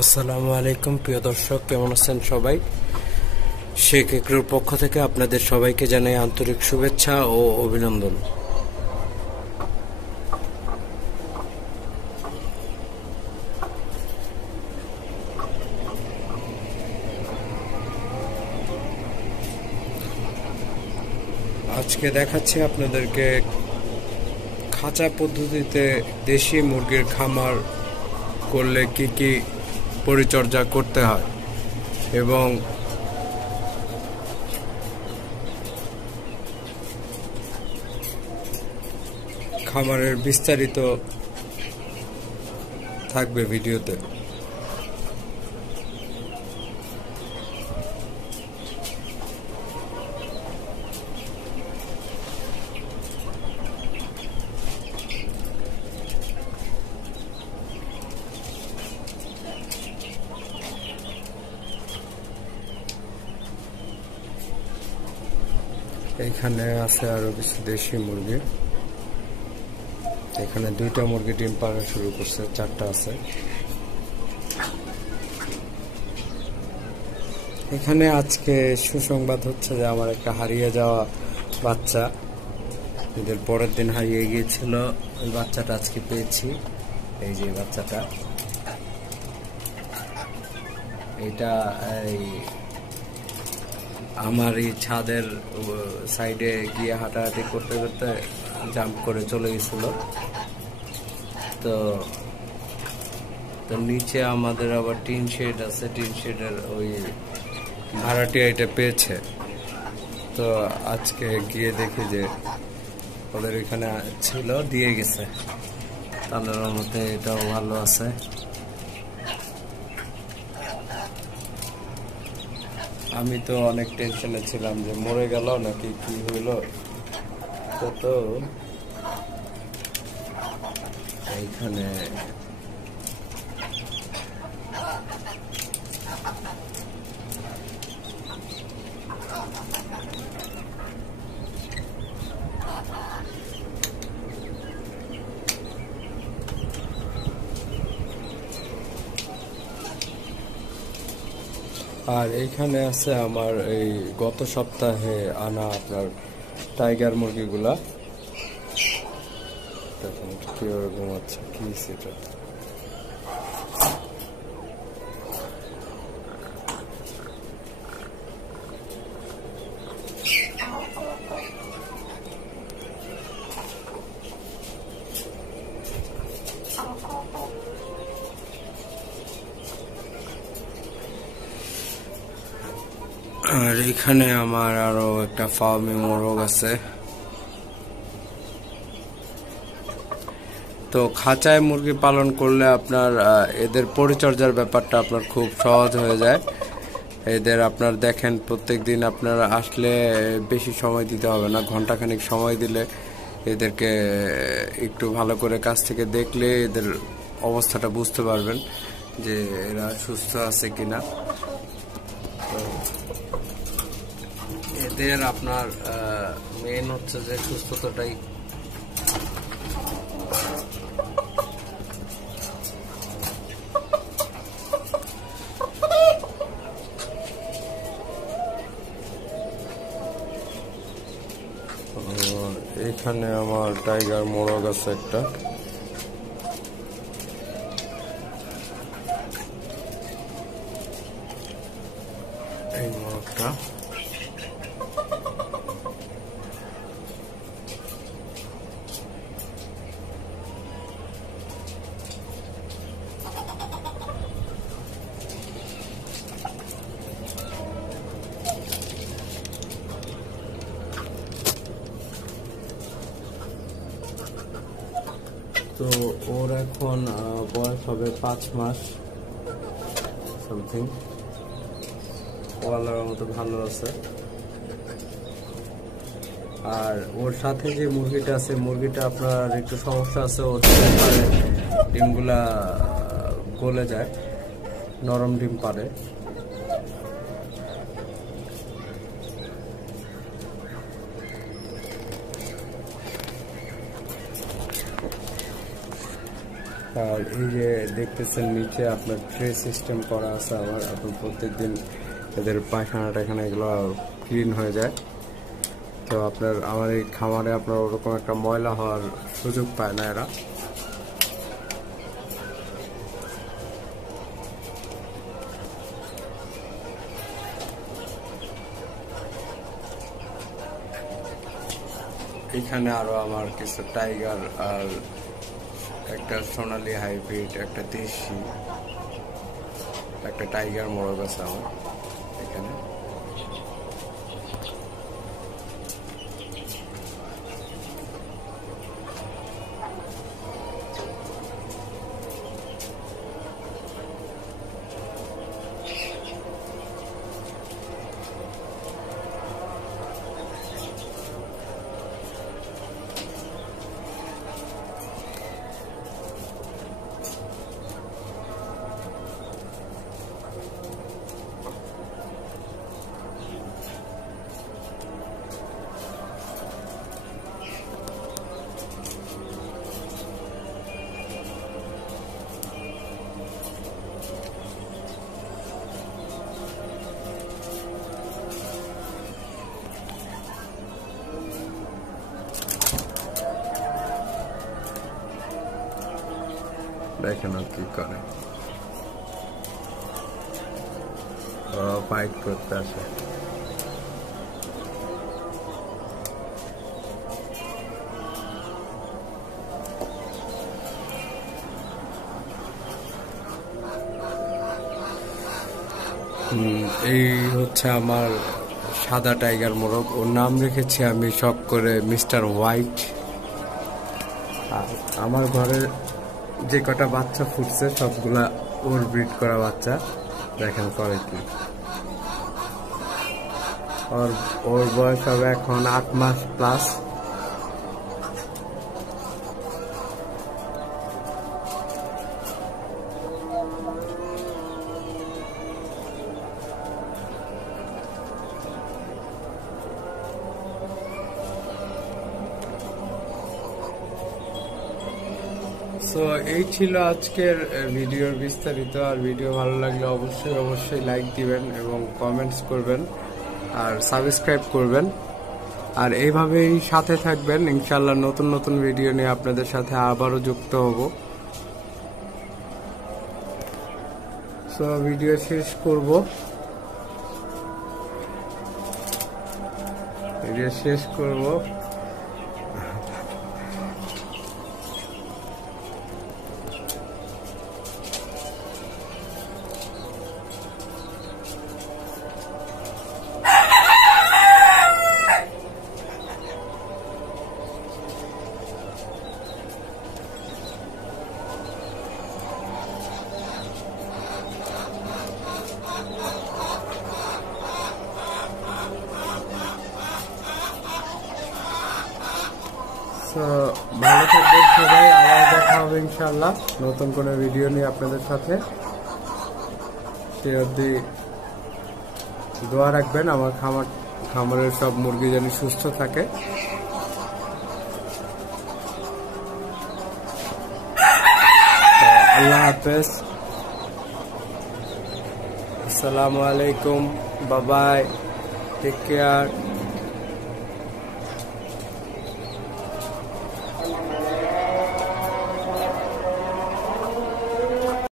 আসসালামু আলাইকুম প্রিয় দর্শক, কেমন আছেন সবাই? শেখ এগ্রোর পক্ষ থেকে আপনাদের সবাইকে জানাই আন্তরিক শুভেচ্ছা ও অভিনন্দন। আজকে দেখাচ্ছি আপনাদেরকে খাঁচা পদ্ধতিতে দেশি মুরগির খামার করলে কি কি পরিচর্যা করতে হয় এবং খামারের বিস্তারিত থাকবে ভিডিওতে। এখানে আছে আরো কিছু দেশি মুরগি। এখানে দুইটা মুরগি ডিম পাড়া শুরু করছে, চারটা আছে। এখানে আজকে সুসংবাদ হচ্ছে যে আমার একটা হারিয়ে যাওয়া বাচ্চা, ঈদের পরের দিন হারিয়ে গিয়েছিল, ওই বাচ্চাটা আজকে পেয়েছি। এই যে বাচ্চাটা, এটা এই আমার এই ছাদের সাইডে গিয়ে হাঁটাহাঁটি করতে করতে জাম্প করে চলে গেছিল। তো নিচে আমাদের আবার টিন শেড আছে, টিন শেডের ওই ভাড়াটিয়া এটা পেয়েছে। তো আজকে গিয়ে দেখি যে ওদের এখানে ছিল, দিয়ে গেছে। তাদের মধ্যে এটাও ভালো আছে। আমি তো অনেক টেনশনে ছিলাম যে মরে গেল নাকি কি হইল। তো এইখানে আর এইখানে আছে আমার এই গত সপ্তাহে আনা আপনার টাইগার মুরগিগুলা। দেখুন কিভাবে ঘুমাচ্ছে, কি সেটা। আর এখানে আমার আরো একটা ফার্মে মোরগ আছে। তো খাঁচায় মুরগি পালন করলে আপনার এদের পরিচর্যার ব্যাপারটা আপনার খুব সহজ হয়ে যায়। এদের আপনার দেখেন প্রত্যেক দিন আপনার আসলে বেশি সময় দিতে হবে না, ঘন্টাখানিক সময় দিলে এদেরকে একটু ভালো করে কাছ থেকে দেখলে এদের অবস্থাটা বুঝতে পারবেন যে এরা সুস্থ আছে কিনা। তো এদের আপনার মেন হচ্ছে যে সুস্থতাটাই। এখানে আমার টাইগার মোরগ আছে একটা। এই মোরগটা তো ওর এখন বয়স হবে 5 মাস সামথিং। ওয়ালার মতো ভালো আছে। আর ওর সাথে যে মুরগিটা আছে, মুরগিটা আপনার একটু সমস্যা আছে, ওর ডিমগুলা গলে যায়, নরম ডিম পারে। আর এই যে দেখতেছেন নিচে আপনার ট্রে সিস্টেম করা আছে আমার, আপনার প্রত্যেকদিন এদের পায়খানা টায়খানা এগুলো ক্লিন হয়ে যায়। তো আপনার আমার এই খামারে আপনার ওরকম একটা ময়লা হওয়ার সুযোগ পায় না এরা। এখানে আরো আমার কিছু টাইগার আর একটা সোনালী হাইব্রিড, একটা দেশি, একটা টাইগার মোরগ আছে আমার এখানে। দেখেন কি করে, ফাইট করতে আসে। এই হচ্ছে আমার সাদা টাইগার মোরগ, ওর নাম রেখেছি আমি শখ করে মিস্টার হোয়াইট। আর আমার ঘরে যে কটা বাচ্চা ফুটছে সবগুলা ওর ব্রিড করা বাচ্চা। দেখেন করে কি, ওর বয়স হবে এখন 8 মাস প্লাস। তো এই ছিল আজকের ভিডিওর বিস্তারিত। আর ভিডিও ভালো লাগলে অবশ্যই লাইক দিবেন এবং কমেন্টস করবেন আর সাবস্ক্রাইব করবেন। আর এইভাবেই সাথে থাকবেন, ইনশাল্লাহ নতুন নতুন ভিডিও নিয়ে আপনাদের সাথে আবারও যুক্ত হব। তো ভিডিও শেষ করব। ভালো থাকবেন সবাই, আবার দেখা হবে ইনশাল্লাহ নতুন কোনো ভিডিও নিয়ে আপনাদের সাথে। সে অবধি দোয়া রাখবেন আমার খামারের সব মুরগি যেন সুস্থ থাকে। আল্লাহ হাফেজ, আসসালামু আলাইকুম, বাই বাই, টেক কেয়ার।